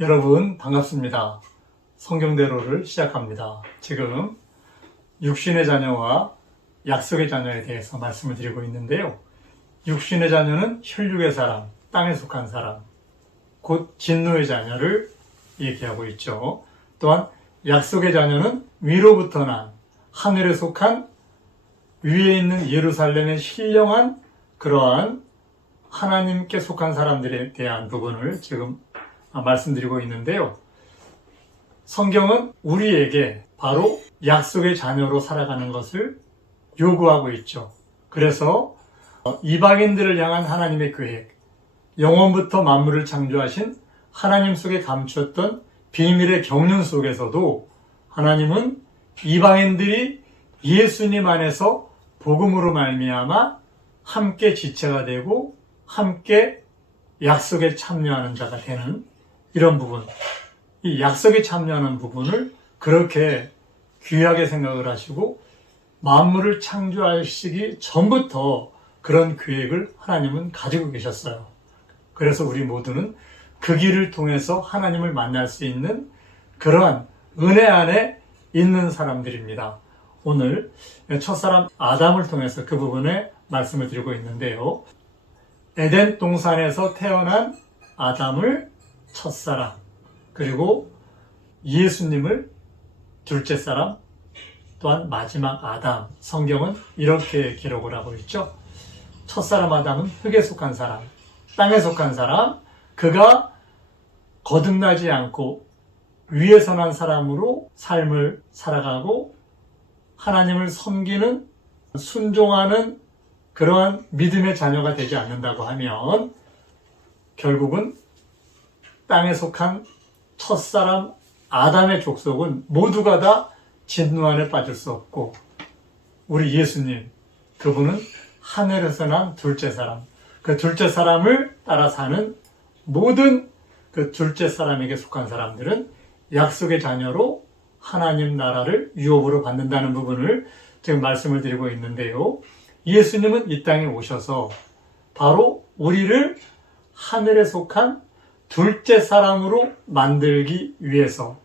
여러분 반갑습니다. 성경대로를 시작합니다. 지금 육신의 자녀와 약속의 자녀에 대해서 말씀을 드리고 있는데요. 육신의 자녀는 혈육의 사람, 땅에 속한 사람, 곧 진노의 자녀를 얘기하고 있죠. 또한 약속의 자녀는 위로부터 난 하늘에 속한 위에 있는 예루살렘의 신령한 그러한 하나님께 속한 사람들에 대한 부분을 지금 말씀드리고 있는데요. 성경은 우리에게 바로 약속의 자녀로 살아가는 것을 요구하고 있죠. 그래서 이방인들을 향한 하나님의 계획, 영원부터 만물을 창조하신 하나님 속에 감추었던 비밀의 경륜 속에서도 하나님은 이방인들이 예수님 안에서 복음으로 말미암아 함께 지체가 되고 함께 약속에 참여하는 자가 되는 이런 부분, 이 약속에 참여하는 부분을 그렇게 귀하게 생각을 하시고 만물을 창조하시기 전부터 그런 계획을 하나님은 가지고 계셨어요. 그래서 우리 모두는 그 길을 통해서 하나님을 만날 수 있는 그러한 은혜 안에 있는 사람들입니다. 오늘 첫사람 아담을 통해서 그 부분에 말씀을 드리고 있는데요. 에덴 동산에서 태어난 아담을 첫사람, 그리고 예수님을 둘째 사람, 또한 마지막 아담. 성경은 이렇게 기록을 하고 있죠. 첫사람 아담은 흙에 속한 사람, 땅에 속한 사람, 그가 거듭나지 않고 위에서 난 사람으로 삶을 살아가고 하나님을 섬기는, 순종하는 그러한 믿음의 자녀가 되지 않는다고 하면 결국은 땅에 속한 첫사람 아담의 족속은 모두가 다 진노 안에 빠질 수 없고 우리 예수님, 그분은 하늘에서 난 둘째 사람, 그 둘째 사람을 따라 사는 모든 그 둘째 사람에게 속한 사람들은 약속의 자녀로 하나님 나라를 유업으로 받는다는 부분을 지금 말씀을 드리고 있는데요. 예수님은 이 땅에 오셔서 바로 우리를 하늘에 속한 둘째 사람으로 만들기 위해서,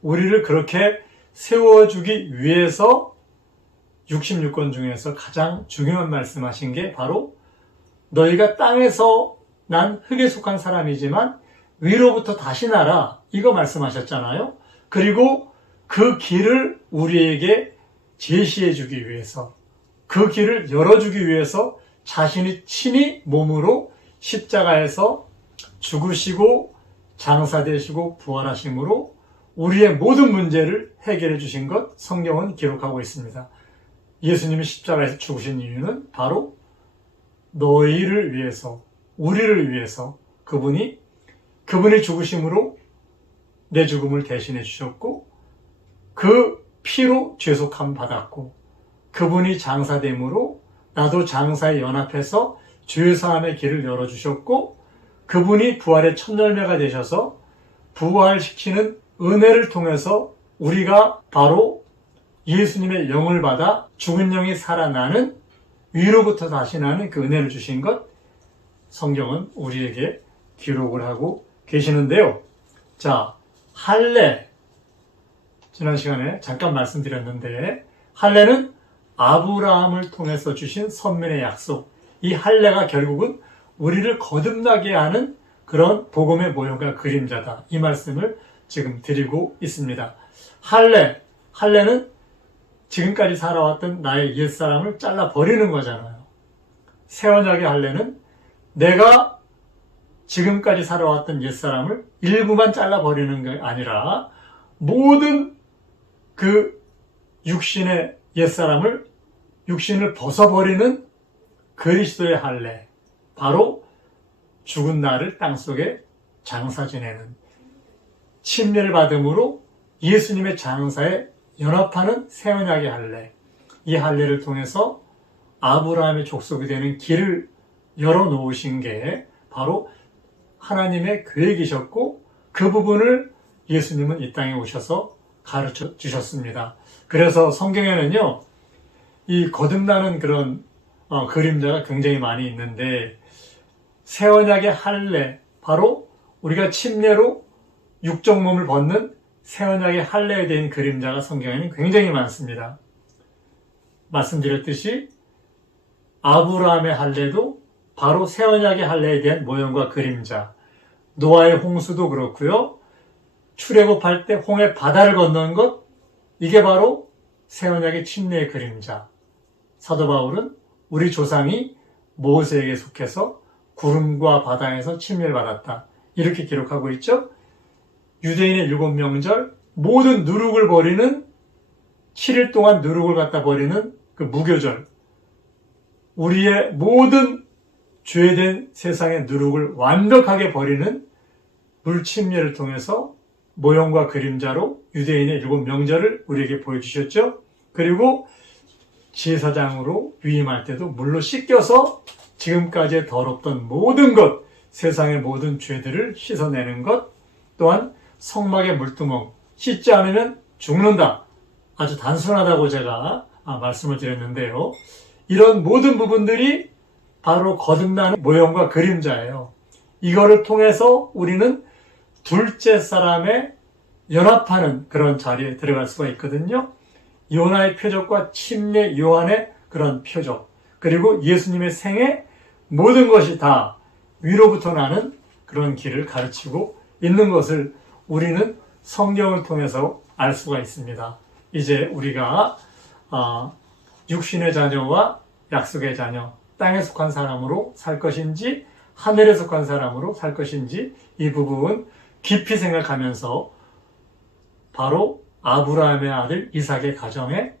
우리를 그렇게 세워주기 위해서 66권 중에서 가장 중요한 말씀하신 게 바로 너희가 땅에서 난 흙에 속한 사람이지만 위로부터 다시 나라, 이거 말씀하셨잖아요. 그리고 그 길을 우리에게 제시해 주기 위해서, 그 길을 열어주기 위해서 자신이 친히 몸으로 십자가에서 죽으시고 장사되시고 부활하심으로 우리의 모든 문제를 해결해 주신 것 성경은 기록하고 있습니다. 예수님이 십자가에서 죽으신 이유는 바로 너희를 위해서, 우리를 위해서 그분이 죽으심으로 내 죽음을 대신해 주셨고 그 피로 죄속함 받았고 그분이 장사됨으로 나도 장사에 연합해서 죄사함의 길을 열어주셨고 그분이 부활의 첫 열매가 되셔서 부활시키는 은혜를 통해서 우리가 바로 예수님의 영을 받아 죽은 영이 살아나는 위로부터 다시 나는 그 은혜를 주신 것 성경은 우리에게 기록을 하고 계시는데요. 자, 할례, 지난 시간에 잠깐 말씀드렸는데 할례는 아브라함을 통해서 주신 선민의 약속, 이 할례가 결국은 우리를 거듭나게 하는 그런 복음의 모형과 그림자다, 이 말씀을 지금 드리고 있습니다. 할례는 지금까지 살아왔던 나의 옛사람을 잘라버리는 거잖아요. 새 언약의 할례는 내가 지금까지 살아왔던 옛사람을 일부만 잘라버리는 게 아니라 모든 그 육신의 옛사람을, 육신을 벗어버리는 그리스도의 할례, 바로 죽은 나를 땅속에 장사 지내는, 침례를 받음으로 예수님의 장사에 연합하는 새 언약의 할례, 이 할례를 통해서 아브라함의 족속이 되는 길을 열어놓으신 게 바로 하나님의 계획이셨고 그 부분을 예수님은 이 땅에 오셔서 가르쳐 주셨습니다. 그래서 성경에는요, 이 거듭나는 그런 그림자가 굉장히 많이 있는데 새 언약의 할례, 바로 우리가 침례로 육적 몸을 벗는 새 언약의 할례에 대한 그림자가 성경에는 굉장히 많습니다. 말씀드렸듯이 아브라함의 할례도 바로 새 언약의 할례에 대한 모형과 그림자, 노아의 홍수도 그렇고요. 출애굽할 때 홍해 바다를 건넌 것, 이게 바로 새 언약의 침례의 그림자. 사도 바울은 우리 조상이 모세에게 속해서 구름과 바다에서 침례를 받았다, 이렇게 기록하고 있죠. 유대인의 7명절, 모든 누룩을 버리는 7일 동안 누룩을 갖다 버리는 그 무교절, 우리의 모든 죄된 세상의 누룩을 완벽하게 버리는 물침례를 통해서 모형과 그림자로 유대인의 7명절을 우리에게 보여주셨죠. 그리고 제사장으로 위임할 때도 물로 씻겨서 지금까지의 더럽던 모든 것, 세상의 모든 죄들을 씻어내는 것, 또한 성막의 물두멍, 씻지 않으면 죽는다. 아주 단순하다고 제가 말씀을 드렸는데요. 이런 모든 부분들이 바로 거듭나는 모형과 그림자예요. 이거를 통해서 우리는 둘째 사람의 연합하는 그런 자리에 들어갈 수가 있거든요. 요나의 표적과 침례 요한의 그런 표적, 그리고 예수님의 생애, 모든 것이 다 위로부터 나는 그런 길을 가르치고 있는 것을 우리는 성경을 통해서 알 수가 있습니다. 이제 우리가 육신의 자녀와 약속의 자녀, 땅에 속한 사람으로 살 것인지 하늘에 속한 사람으로 살 것인지, 이 부분 깊이 생각하면서 바로 아브라함의 아들 이삭의 가정에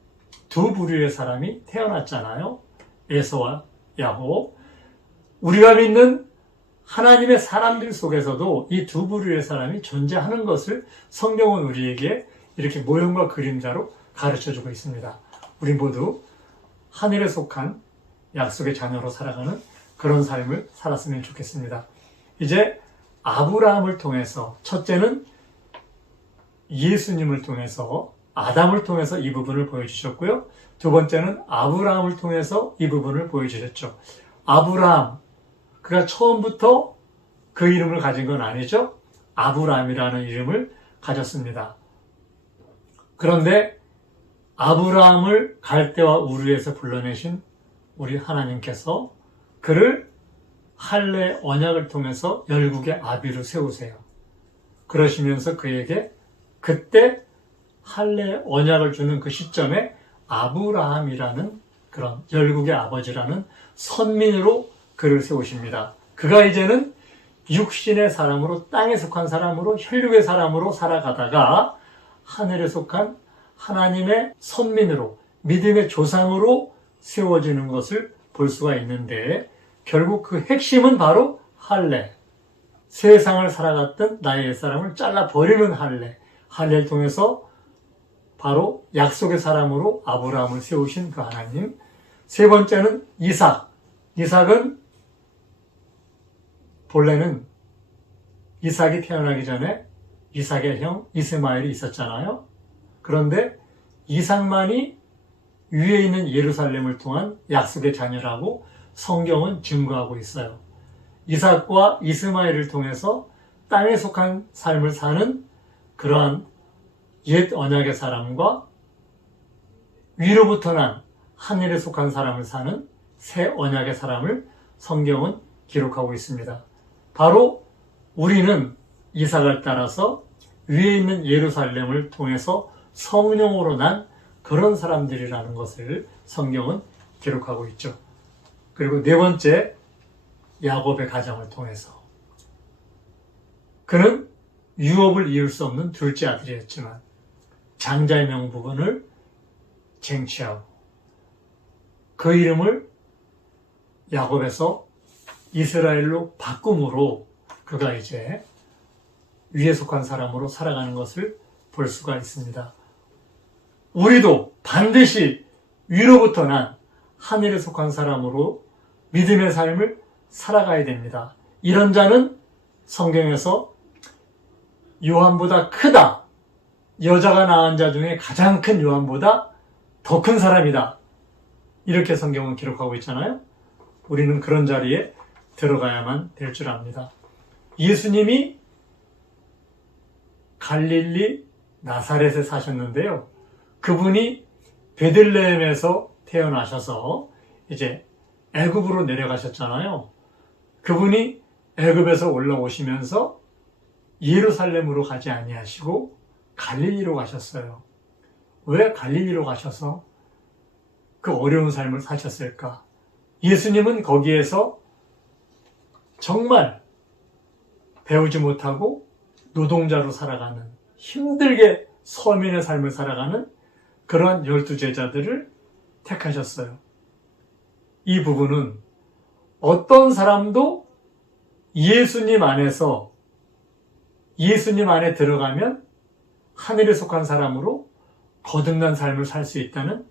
두 부류의 사람이 태어났잖아요. 에서와 야곱. 우리가 믿는 하나님의 사람들 속에서도 이 두 부류의 사람이 존재하는 것을 성경은 우리에게 이렇게 모형과 그림자로 가르쳐주고 있습니다. 우리 모두 하늘에 속한 약속의 자녀로 살아가는 그런 삶을 살았으면 좋겠습니다. 이제 아브라함을 통해서, 첫째는 예수님을 통해서, 아담을 통해서 이 부분을 보여주셨고요. 두 번째는 아브라함을 통해서 이 부분을 보여주셨죠. 아브라함, 그가 처음부터 그 이름을 가진 건 아니죠. 아브라함이라는 이름을 가졌습니다. 그런데 아브라함을 갈대와 우르에서 불러내신 우리 하나님께서 그를 할례 언약을 통해서 열국의 아비로 세우세요. 그러시면서 그에게 그때 할례 언약을 주는 그 시점에 아브라함이라는 그런 열국의 아버지라는 선민으로 그를 세우십니다. 그가 이제는 육신의 사람으로, 땅에 속한 사람으로, 혈육의 사람으로 살아가다가 하늘에 속한 하나님의 선민으로, 믿음의 조상으로 세워지는 것을 볼 수가 있는데, 결국 그 핵심은 바로 할례. 세상을 살아갔던 나의 옛사람을 잘라버리는 할례. 할례를 통해서 바로 약속의 사람으로 아브라함을 세우신 그 하나님. 세 번째는 이삭. 이삭은 본래는 이삭이 태어나기 전에 이삭의 형 이스마엘이 있었잖아요. 그런데 이삭만이 위에 있는 예루살렘을 통한 약속의 자녀라고 성경은 증거하고 있어요. 이삭과 이스마엘을 통해서 땅에 속한 삶을 사는 그러한 옛 언약의 사람과 위로부터 난 하늘에 속한 사람을 사는 새 언약의 사람을 성경은 기록하고 있습니다. 바로 우리는 이삭을 따라서 위에 있는 예루살렘을 통해서 성령으로 난 그런 사람들이라는 것을 성경은 기록하고 있죠. 그리고 네 번째, 야곱의 가정을 통해서. 그는 유업을 이을 수 없는 둘째 아들이었지만 장자의 명분을 쟁취하고 그 이름을 야곱에서 이스라엘로 바꿈으로 그가 이제 위에 속한 사람으로 살아가는 것을 볼 수가 있습니다. 우리도 반드시 위로부터 난 하늘에 속한 사람으로 믿음의 삶을 살아가야 됩니다. 이런 자는 성경에서 요한보다 크다. 여자가 낳은 자 중에 가장 큰 요한보다 더 큰 사람이다. 이렇게 성경은 기록하고 있잖아요. 우리는 그런 자리에 들어가야만 될 줄 압니다. 예수님이 갈릴리 나사렛에 사셨는데요. 그분이 베들레헴에서 태어나셔서 이제 애굽으로 내려가셨잖아요. 그분이 애굽에서 올라오시면서 예루살렘으로 가지 아니하시고 갈릴리로 가셨어요. 왜 갈릴리로 가셔서 그 어려운 삶을 사셨을까? 예수님은 거기에서 정말 배우지 못하고 노동자로 살아가는, 힘들게 서민의 삶을 살아가는 그러한 12제자들을 택하셨어요. 이 부분은 어떤 사람도 예수님 안에서, 예수님 안에 들어가면 하늘에 속한 사람으로 거듭난 삶을 살 수 있다는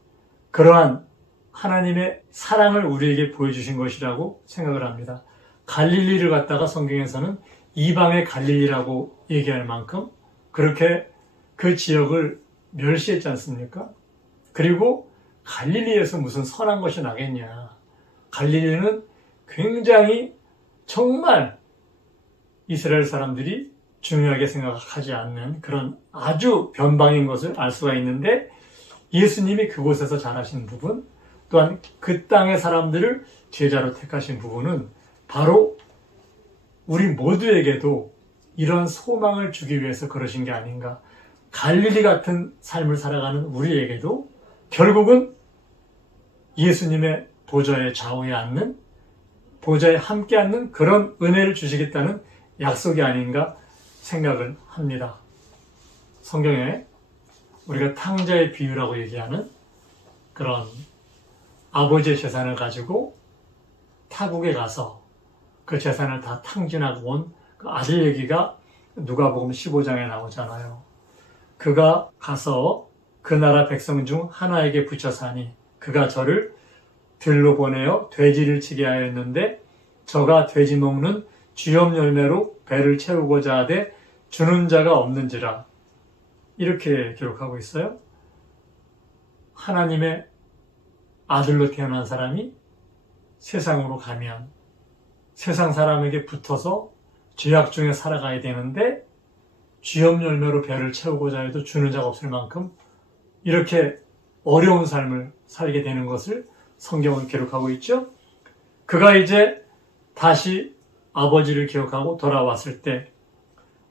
그러한 하나님의 사랑을 우리에게 보여주신 것이라고 생각을 합니다. 갈릴리를 갖다가 성경에서는 이방의 갈릴리라고 얘기할 만큼 그렇게 그 지역을 멸시했지 않습니까? 그리고 갈릴리에서 무슨 선한 것이 나겠냐. 갈릴리는 굉장히 정말 이스라엘 사람들이 중요하게 생각하지 않는 그런 아주 변방인 것을 알 수가 있는데, 예수님이 그곳에서 잘하신 부분, 또한 그 땅의 사람들을 제자로 택하신 부분은 바로 우리 모두에게도 이런 소망을 주기 위해서 그러신 게 아닌가. 갈릴리 같은 삶을 살아가는 우리에게도 결국은 예수님의 보좌에 좌우에 앉는, 보좌에 함께 앉는 그런 은혜를 주시겠다는 약속이 아닌가 생각을 합니다. 성경에 우리가 탕자의 비유라고 얘기하는 그런 아버지의 재산을 가지고 타국에 가서 그 재산을 다 탕진하고 온 그 아들 얘기가 누가복음 15장에 나오잖아요. 그가 가서 그 나라 백성 중 하나에게 붙여 사니 그가 저를 들로 보내어 돼지를 치게 하였는데 저가 돼지 먹는 쥐염 열매로 배를 채우고자 하되 주는 자가 없는지라. 이렇게 기록하고 있어요. 하나님의 아들로 태어난 사람이 세상으로 가면 세상 사람에게 붙어서 죄악 중에 살아가야 되는데 쥐염 열매로 배를 채우고자 해도 주는 자가 없을 만큼 이렇게 어려운 삶을 살게 되는 것을 성경은 기록하고 있죠. 그가 이제 다시 아버지를 기억하고 돌아왔을 때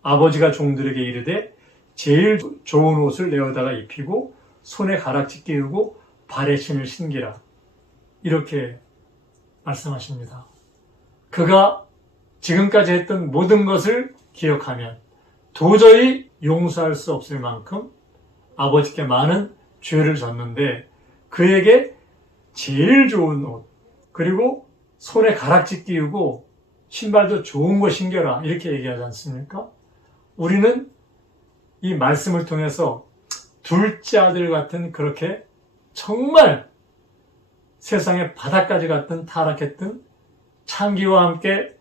아버지가 종들에게 이르되 제일 좋은 옷을 내어다가 입히고 손에 가락지 끼우고 발에 신을 신기라. 이렇게 말씀하십니다. 그가 지금까지 했던 모든 것을 기억하면 도저히 용서할 수 없을 만큼 아버지께 많은 죄를 졌는데 그에게 제일 좋은 옷, 그리고 손에 가락지 끼우고 신발도 좋은 거 신겨라, 이렇게 얘기하지 않습니까? 우리는 이 말씀을 통해서 둘째 아들 같은, 그렇게 정말 세상의 바닥까지 갔던 타락했던 창기와 함께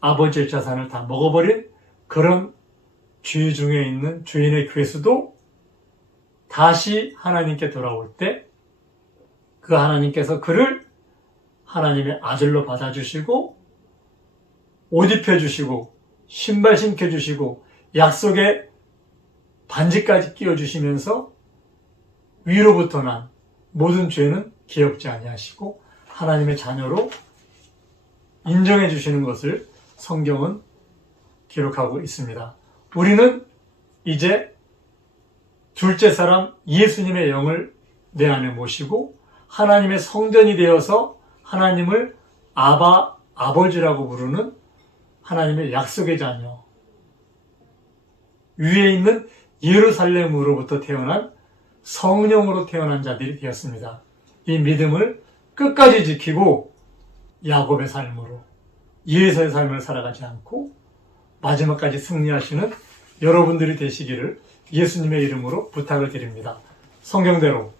아버지의 재산을 다 먹어버린 그런 죄 중에 있는 죄인의 괴수도 다시 하나님께 돌아올 때 그 하나님께서 그를 하나님의 아들로 받아주시고 옷 입혀주시고 신발 신겨주시고 약속의 반지까지 끼워주시면서 위로부터 난 모든 죄는 기억지 아니하시고 하나님의 자녀로 인정해 주시는 것을 성경은 기록하고 있습니다. 우리는 이제 둘째 사람 예수님의 영을 내 안에 모시고 하나님의 성전이 되어서 하나님을 아바, 아버지라고 부르는 하나님의 약속의 자녀, 위에 있는 예루살렘으로부터 태어난 성령으로 태어난 자들이 되었습니다. 이 믿음을 끝까지 지키고 야곱의 삶으로 예수의 삶을 살아가지 않고 마지막까지 승리하시는 여러분들이 되시기를 예수님의 이름으로 부탁을 드립니다. 성경대로